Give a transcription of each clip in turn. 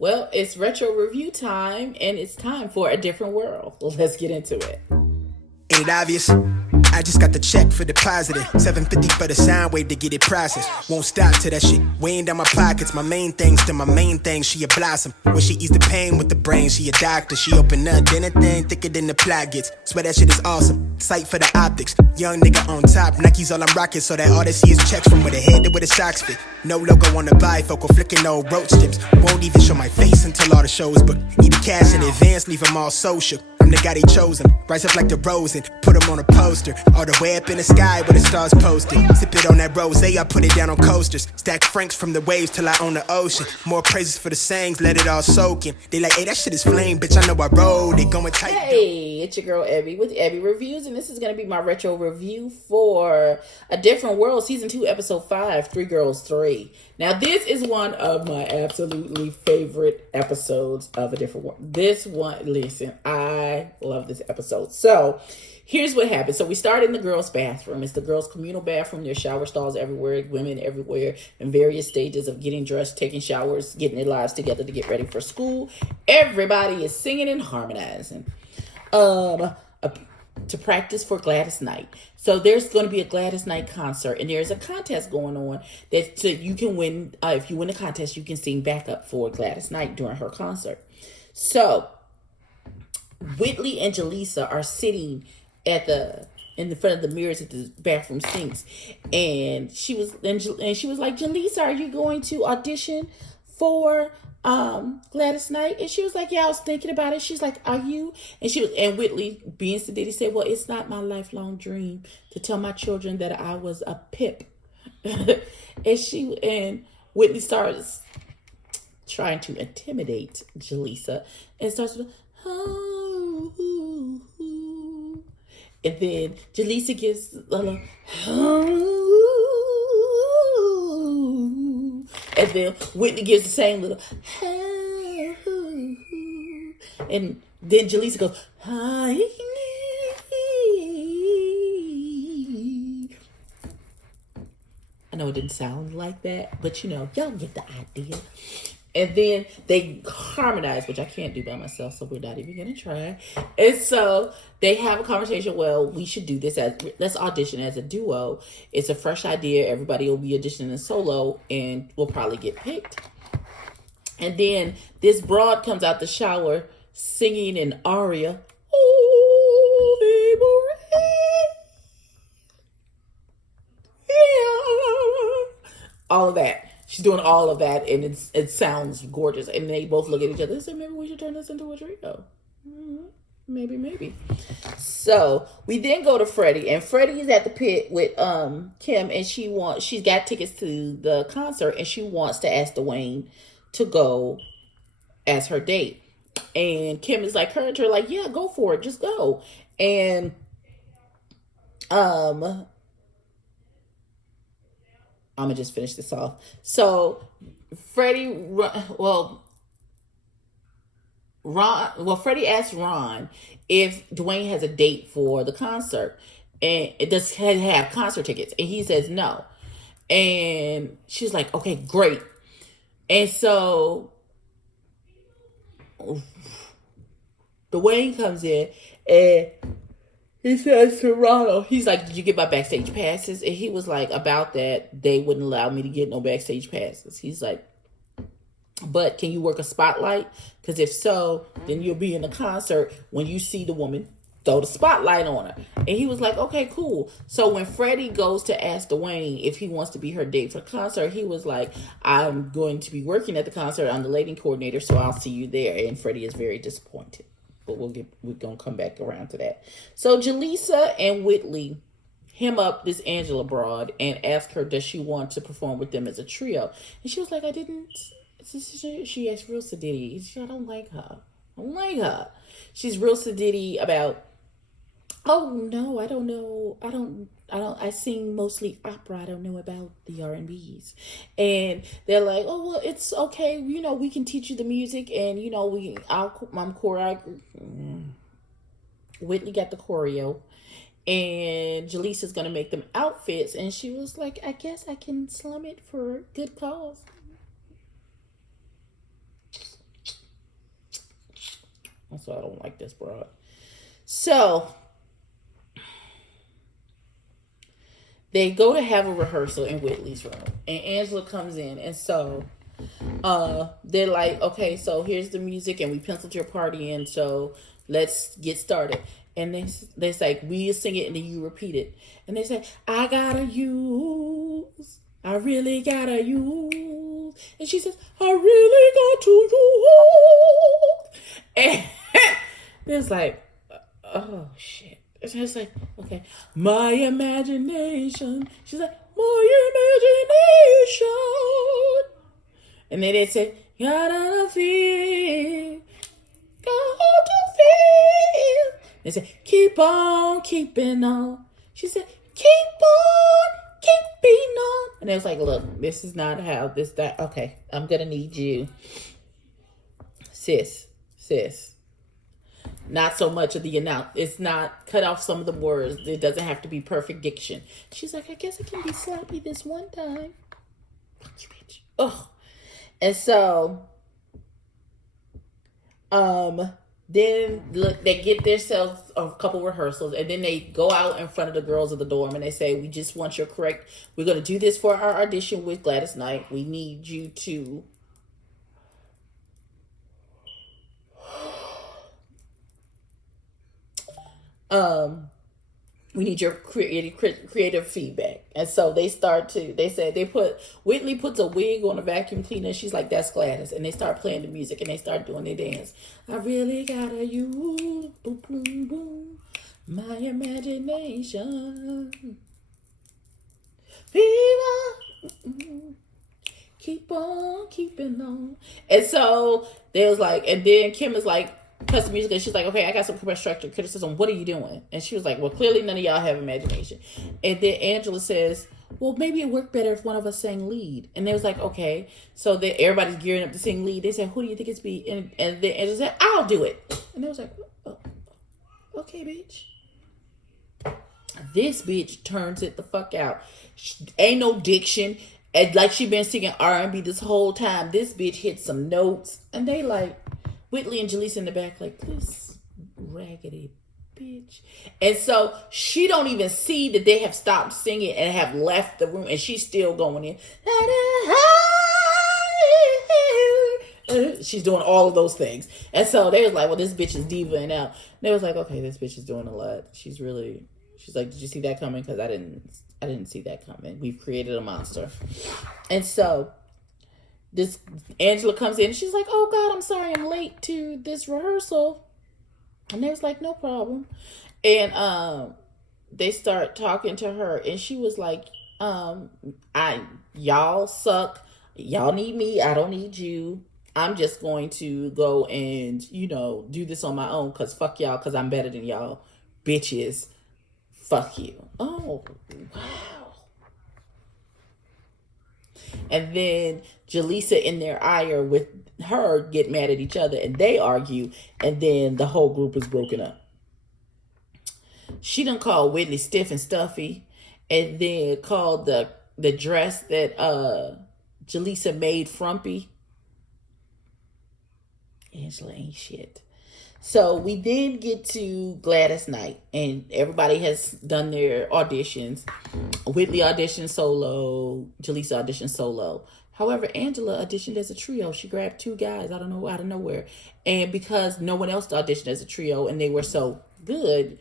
Well, it's retro review time, and it's time for A Different World. Let's get into it. Ain't it obvious? I just got the check for depositing. $750 for the sound wave to get it processed. Won't stop till that shit weighing down my pockets. My main thing's to my main thing. She a blossom. When she ease the pain with the brain, she a doctor. She open up anything thicker than the plot gets. Swear that shit is awesome. Sight for the optics. Young nigga on top. Nike's all I'm rocking, so that all they see is checks from where the head to where the socks fit. No logo on the bifocal, flicking old roach tips. Won't even show my face until all the shows book. Need the cash in advance, leave them all social. I'm the guy they chosen. Rise up like the rose and put them on a poster. All the way up in the sky where the stars posted. Sip it on that rose, I put it down on coasters. Stack francs from the waves till I own the ocean. More praises for the sayings, let it all soak in. They like, hey, that shit is flame, bitch, I know I rode. They going tight. Hey, it's your girl EBBIE with EBBIE Reviews, and this is going to be my retro review for A Different World, Season 2, Episode 5, 3 Girls 3. Now, this is one of my absolutely favorite episodes of A Different World. This one, listen, I love this episode. So, here's what happened. So we start in the girls' bathroom. It's the girls' communal bathroom. There's shower stalls everywhere, women everywhere, in various stages of getting dressed, taking showers, getting their lives together to get ready for school. Everybody is singing and harmonizing to practice for Gladys Knight. So there's going to be a Gladys Knight concert, and there's a contest going on that so you can win. If you win the contest, you can sing backup for Gladys Knight during her concert. So Whitley and Jaleesa are sitting in the front of the mirrors at the bathroom sinks, and she was like, Jaleesa, are you going to audition for Gladys Knight? And she was like, yeah, I was thinking about it. She's like, are you? And Whitley, being sedity, said, well, it's not my lifelong dream to tell my children that I was a pip. and Whitley starts trying to intimidate Jaleesa and starts with, and then Jaleesa gives a little, and then Whitney gives the same little, and then Jaleesa goes, I know it didn't sound like that, but y'all get the idea. And then they harmonize, which I can't do by myself, so we're not even going to try. And so they have a conversation, well, we should do this let's audition as a duo. It's a fresh idea. Everybody will be auditioning solo, and we'll probably get picked. And then this broad comes out the shower singing an aria. All of that. She's doing all of that, and it sounds gorgeous. And they both look at each other and say, maybe we should turn this into a trio. Maybe. So we then go to Freddie, and Freddie is at the pit with Kim, and she's got tickets to the concert, and she wants to ask Dwayne to go as her date. And Kim is like, encourage her, like, yeah, go for it, just go. And I'm gonna just finish this off. So Freddie asked Ron if Dwayne has a date for the concert, and it does have concert tickets, and he says no. And she's like, okay, great. And so Dwayne comes in, and he says to Ronald, he's like, did you get my backstage passes? And he was like, about that, they wouldn't allow me to get no backstage passes. He's like, but can you work a spotlight? Because if so, then you'll be in the concert. When you see the woman, throw the spotlight on her. And he was like, okay, cool. So when Freddie goes to ask Dwayne if he wants to be her date for the concert, he was like, I'm going to be working at the concert. I'm the lighting coordinator, so I'll see you there. And Freddie is very disappointed. But we're going to come back around to that. So Jaleesa and Whitley hem up this Angela broad and ask her, does she want to perform with them as a trio? And she was like, I didn't. She asked real sedity. I don't like her. She's real sedity about, oh no, I don't know. I sing mostly opera. I don't know about the R&Bs. And they're like, oh, well, it's okay. We can teach you the music, and, I'm choreo. Whitley got the choreo, and Jaleesa's going to make them outfits. And she was like, I guess I can slum it for good cause. That's why I don't like this broad. So they go to have a rehearsal in Whitley's room, and Angela comes in, and so they're like, okay, so here's the music, and we penciled your party in, so let's get started. And they say, we sing it, and then you repeat it. And they say, I really gotta use. And she says, I really got to use. And it's like, oh shit. It's just like, okay, my imagination. She's like, my imagination. And then they say, gotta feel. They said, keep on keeping on. She said, keep on keeping on. And it was like, look, this is not how that. Okay, I'm going to need you. Sis. Not so much of the it's not, cut off some of the words. It doesn't have to be perfect diction. She's like, I guess it can be sloppy this one time. Fuck you, bitch. Ugh. And so, then look, they get themselves a couple rehearsals, and then they go out in front of the girls of the dorm, and they say, we just want your correct, we're going to do this for our audition with Gladys Knight. We need you to we need your creative feedback. And so they Whitley puts a wig on a vacuum cleaner, and she's like, that's Gladys. And they start playing the music, and they start doing their dance. I really gotta use, boom, boom, boom, my imagination. Fever, keep on keeping on. And so they was like, and then Kim is like, custom music, and she's like, okay, I got some constructive criticism. What are you doing? And she was like, well, clearly none of y'all have imagination. And then Angela says, well, maybe it worked better if one of us sang lead. And they was like, okay. So then everybody's gearing up to sing lead. They said, who do you think it's be? And then Angela said, I'll do it. And they was like, oh, okay, bitch. This bitch turns it the fuck out. Ain't no diction. And like she been singing R&B this whole time. This bitch hit some notes. And they like, Whitley and Jaleesa in the back like, this raggedy bitch. And so she don't even see that they have stopped singing and have left the room, and she's still going in. She's doing all of those things. And so they was like, well, this bitch is divaing out. And they was like, okay, this bitch is doing a lot. She's like, did you see that coming? Because I didn't see that coming. We've created a monster. And so this Angela comes in, and she's like, oh God, I'm sorry I'm late to this rehearsal. And they was like, no problem. And they start talking to her, and she was like, y'all suck. Y'all need me. I don't need you. I'm just going to go and, do this on my own, because fuck y'all, because I'm better than y'all. Bitches. Fuck you. Oh, wow. And then Jaleesa in their ire with her get mad at each other, and they argue, and then the whole group is broken up. She done called Whitley stiff and stuffy, and then called the dress that Jaleesa made frumpy. Angela ain't shit. So we then get to Gladys Knight, and everybody has done their auditions. Whitley auditioned solo, Jaleesa auditioned solo. However, Angela auditioned as a trio. She grabbed two guys, out of nowhere. And because no one else auditioned as a trio, and they were so good,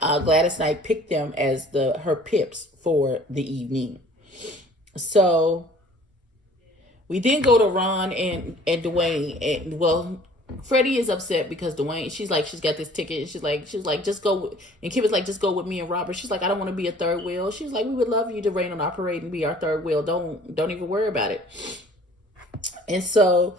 Gladys Knight picked them as her pips for the evening. So we then go to Ron and Dwayne, and Freddie is upset because Dwayne, she's got this ticket, and she's like, just go. And Kim is like, just go with me and Robert. She's like, I don't want to be a third wheel. She's like, we would love you to rain on our parade and be our third wheel. Don't even worry about it. And so,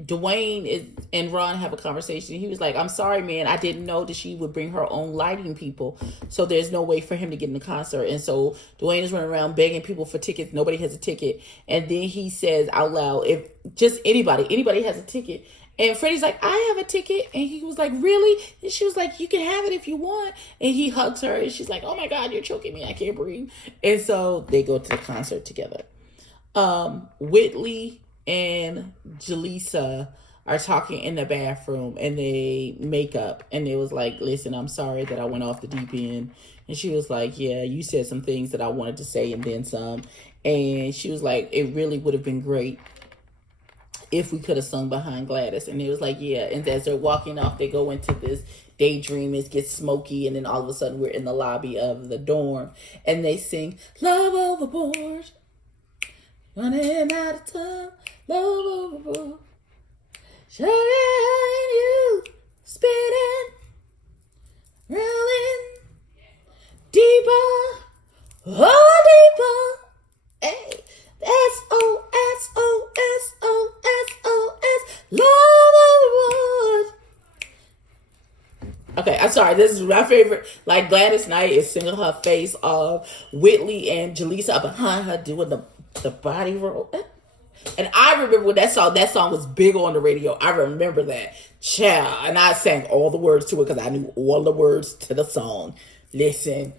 Dwayne and Ron have a conversation. He was like, I'm sorry, man. I didn't know that she would bring her own lighting people. So there's no way for him to get in the concert. And so Dwayne is running around begging people for tickets. Nobody has a ticket. And then he says out loud, if just anybody has a ticket. And Freddie's like, I have a ticket. And he was like, really? And she was like, you can have it if you want. And he hugs her. And she's like, oh my God, you're choking me. I can't breathe. And so they go to the concert together. Whitley and Jaleesa are talking in the bathroom, and they make up, and they was like, listen, I'm sorry that I went off the deep end. And she was like, yeah, you said some things that I wanted to say and then some. And she was like, it really would have been great if we could have sung behind Gladys. And it was like, yeah. And as they're walking off, they go into this daydream. It gets smoky, and then all of a sudden we're in the lobby of the dorm, and they sing Love Overboard, running out of time, love overboard, shut you spinning, rolling deeper, oh deeper. Hey, S-O-S-O-S-O-S-O-S, love overboard. Okay, I'm sorry. This is my favorite. Like, Gladys Knight is singing her face off. Whitley and Jaleesa are behind her doing the body roll. And I remember when that song was big on the radio. I remember that. Child. And I sang all the words to it because I knew all the words to the song. Listen,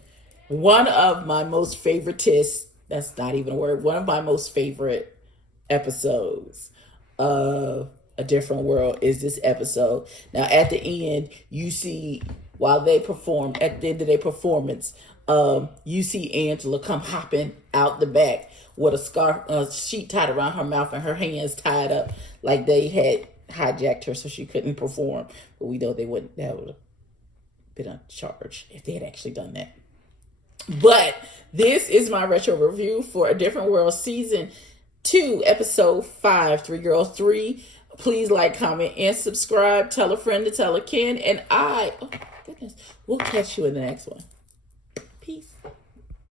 one of my most favoriteest, that's not even a word, one of my most favorite episodes of A Different World is this episode. Now, at the end, you see, while they perform, at the end of their performance, you see Angela come hopping out the back with a sheet tied around her mouth and her hands tied up like they had hijacked her so she couldn't perform. But we know that would have been a charge if they had actually done that. But this is my retro review for A Different World Season 2, Episode 5, 3 Girls 3. Please like, comment, and subscribe. Tell a friend to tell a kin. And oh goodness, we'll catch you in the next one. Peace.